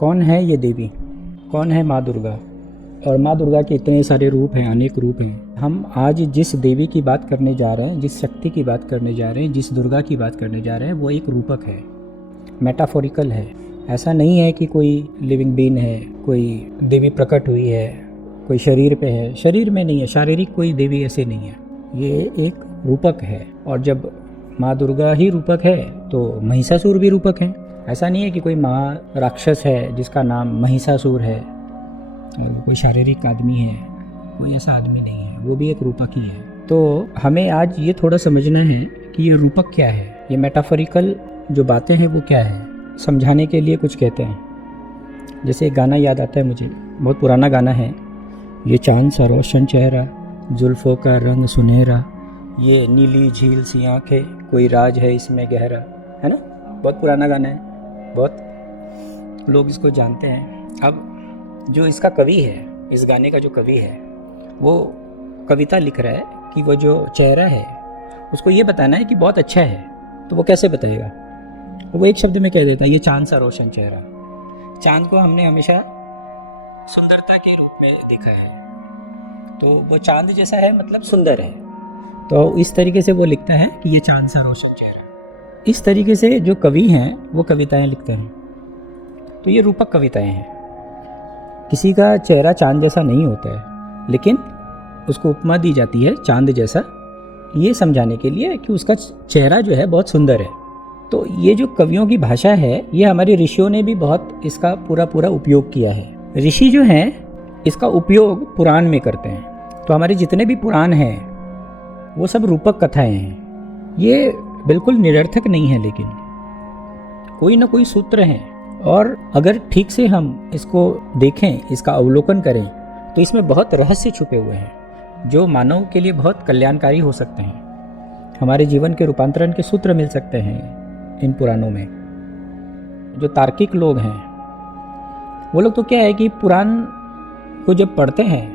कौन है ये देवी, कौन है माँ दुर्गा। और माँ दुर्गा के इतने सारे रूप हैं, अनेक रूप हैं। हम आज जिस देवी की बात करने जा रहे हैं, जिस शक्ति की बात करने जा रहे हैं, जिस दुर्गा की बात करने जा रहे हैं, वो एक रूपक है, मेटाफोरिकल है। ऐसा नहीं है कि कोई लिविंग बीन है, कोई देवी प्रकट हुई है, कोई शरीर पे है, शरीर में नहीं है, शारीरिक कोई देवी ऐसे नहीं है। ये एक रूपक है। और जब माँ दुर्गा ही रूपक है तो महिषासुर भी रूपक है। ऐसा नहीं है कि कोई महा राक्षस है जिसका नाम महिषासुर है और कोई शारीरिक आदमी है, कोई ऐसा आदमी नहीं है, वो भी एक रूपक ही है। तो हमें आज ये थोड़ा समझना है कि ये रूपक क्या है, ये मेटाफोरिकल जो बातें हैं वो क्या है। समझाने के लिए कुछ कहते हैं। जैसे एक गाना याद आता है मुझे, बहुत पुराना गाना है। ये चांद सा रोशन चेहरा, जुल्फ़ों का रंग सुनहरा, ये नीली झील सी आंखें, कोई राज है इसमें गहरा, है ना। बहुत पुराना गाना है, बहुत लोग इसको जानते हैं। अब जो इसका कवि है, इस गाने का जो कवि है, वो कविता लिख रहा है कि वो जो चेहरा है उसको ये बताना है कि बहुत अच्छा है। तो वो कैसे बताएगा? वो एक शब्द में कह देता है, ये चांद सा रोशन चेहरा। चांद को हमने हमेशा सुंदरता के रूप में देखा है, तो वो चांद जैसा है मतलब सुंदर है। तो इस तरीके से वो लिखता है कि ये चांद सा रोशन चेहरा। इस तरीके से जो कवि हैं वो कविताएं लिखते हैं। तो ये रूपक कविताएं हैं। किसी का चेहरा चांद जैसा नहीं होता है, लेकिन उसको उपमा दी जाती है चांद जैसा, ये समझाने के लिए कि उसका चेहरा जो है बहुत सुंदर है। तो ये जो कवियों की भाषा है, ये हमारे ऋषियों ने भी बहुत इसका पूरा उपयोग किया है। ऋषि जो हैं इसका उपयोग पुराण में करते हैं। तो हमारे जितने भी पुराण हैं वो सब रूपक कथाएं हैं। ये बिल्कुल निरर्थक नहीं है, लेकिन कोई ना कोई सूत्र हैं। और अगर ठीक से हम इसको देखें, इसका अवलोकन करें, तो इसमें बहुत रहस्य छुपे हुए हैं जो मानव के लिए बहुत कल्याणकारी हो सकते हैं। हमारे जीवन के रूपांतरण के सूत्र मिल सकते हैं इन पुराणों में। जो तार्किक लोग हैं वो लोग तो क्या है कि पुराण को जब पढ़ते हैं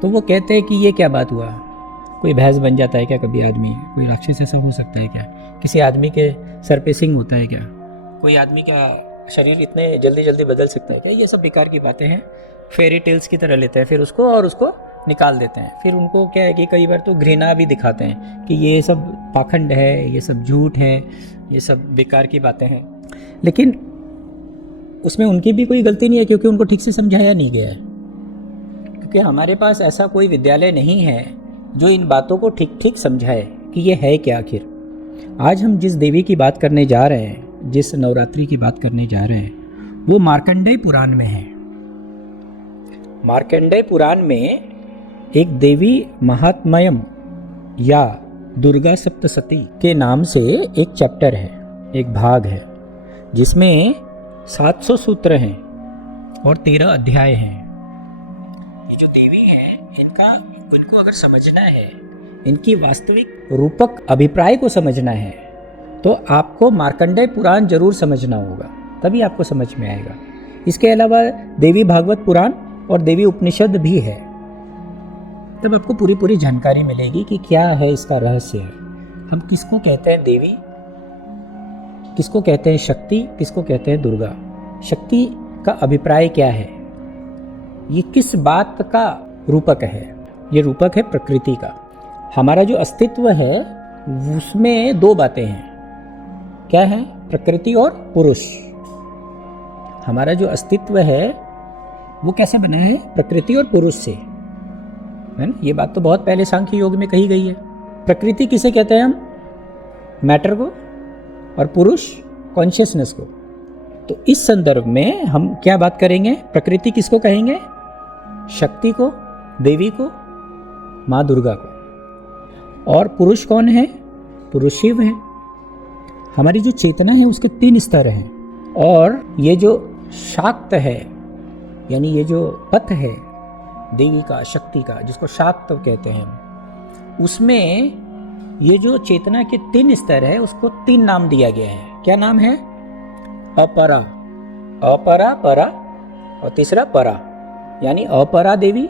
तो वो कहते हैं कि ये क्या बात हुआ, कोई भैंस बन जाता है क्या कभी आदमी, कोई राक्षस ऐसा हो सकता है क्या, किसी आदमी के सर पे सिंह होता है क्या, कोई आदमी का शरीर इतने जल्दी बदल सकता है क्या। ये सब बेकार की बातें हैं, फेरी टेल्स की तरह लेते हैं फिर उसको और उसको निकाल देते हैं। फिर उनको क्या है कि कई बार तो घृणा भी दिखाते हैं कि ये सब पाखंड है, ये सब झूठ है, ये सब बेकार की बातें हैं। लेकिन उसमें उनकी भी कोई गलती नहीं है, क्योंकि उनको ठीक से समझाया नहीं गया है। क्योंकि हमारे पास ऐसा कोई विद्यालय नहीं है जो इन बातों को ठीक समझाए कि ये है क्या आखिर। आज हम जिस देवी की बात करने जा रहे हैं, जिस नवरात्रि की बात करने जा रहे हैं, वो मार्कंडेय पुराण में है। मार्कंडेय पुराण में एक देवी महात्म्यम या दुर्गा सप्तशती के नाम से एक चैप्टर है, एक भाग है, जिसमें 700 सूत्र हैं और 13 अध्याय हैं। ये जो देवी हैं इनको अगर समझना है, इनकी वास्तविक रूपक अभिप्राय को समझना है, तो आपको मार्कंडेय पुराण जरूर समझना होगा, तभी आपको समझ में आएगा। इसके अलावा देवी भागवत पुराण और देवी उपनिषद भी है, तब आपको पूरी जानकारी मिलेगी कि क्या है इसका रहस्य है। हम किसको कहते हैं देवी, किसको कहते हैं शक्ति, किसको कहते हैं दुर्गा। शक्ति का अभिप्राय क्या है, ये किस बात का रूपक है। ये रूपक है प्रकृति का। हमारा जो अस्तित्व है उसमें दो बातें हैं, क्या है, प्रकृति और पुरुष। हमारा जो अस्तित्व है वो कैसे बना है, प्रकृति और पुरुष से, है ना। ये बात तो बहुत पहले सांख्य योग में कही गई है। प्रकृति किसे कहते हैं हम, मैटर को, और पुरुष कॉन्शियसनेस को। तो इस संदर्भ में हम क्या बात करेंगे, प्रकृति किसको कहेंगे, शक्ति को, देवी को, माँ दुर्गा को। और पुरुष कौन है, पुरुष शिव है। हमारी जो चेतना है उसके 3 स्तर हैं, और ये जो शाक्त है, यानी ये जो पथ है देवी का, शक्ति का, जिसको शाक्त कहते हैं, उसमें ये जो चेतना के 3 स्तर है उसको 3 नाम दिया गया है। क्या नाम है, अपरा, अपरा परा, और तीसरा परा, यानी अपरा देवी,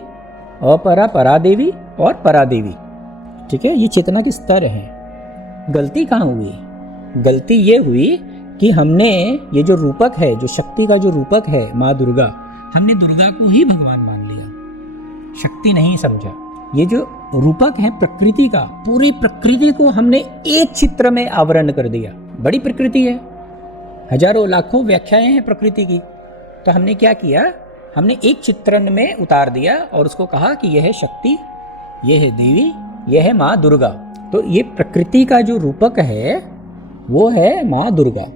अपरा परा देवी और परा देवी। ठीक है, ये चेतना के स्तर हैं। गलती कहाँ हुई, गलती ये हुई कि हमने ये जो रूपक है, जो शक्ति का जो रूपक है माँ दुर्गा, हमने दुर्गा को ही भगवान मान लिया, शक्ति नहीं समझा। ये जो रूपक है प्रकृति का, पूरी प्रकृति को हमने एक चित्र में आवरण कर दिया। बड़ी प्रकृति है, हजारों लाखों व्याख्याएं हैं प्रकृति की, तो हमने क्या किया, हमने एक चित्रण में उतार दिया और उसको कहा कि यह है शक्ति, यह है देवी, यह है माँ दुर्गा। तो ये प्रकृति का जो रूपक है वो है माँ दुर्गा।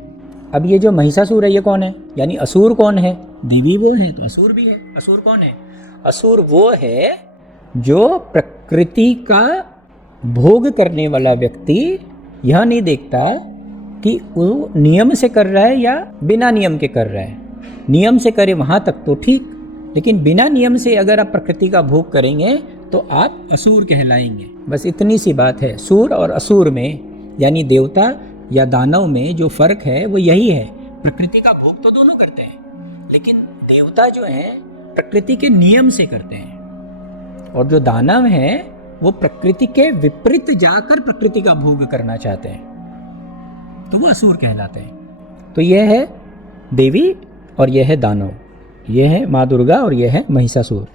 अब ये जो महिषासुर है ये कौन है, यानी असुर कौन है, देवी वो है तो असुर भी है। असुर कौन है, असुर वो है जो प्रकृति का भोग करने वाला व्यक्ति यह नहीं देखता कि वो नियम से कर रहा है या बिना नियम के कर रहा है। नियम से करे वहाँ तक तो ठीक, लेकिन बिना नियम से अगर आप प्रकृति का भोग करेंगे तो आप असुर कहलाएंगे। बस इतनी सी बात है। सूर और असुर में, यानी देवता या दानव में जो फर्क है वो यही है। प्रकृति का भोग तो दोनों करते हैं, लेकिन देवता जो है प्रकृति के नियम से करते हैं, और जो दानव है वो प्रकृति के विपरीत जाकर प्रकृति का भोग करना चाहते हैं, तो वो असुर कहलाते हैं। तो यह है देवी और यह है दानव, यह है माँ दुर्गा और यह है महिषासुर।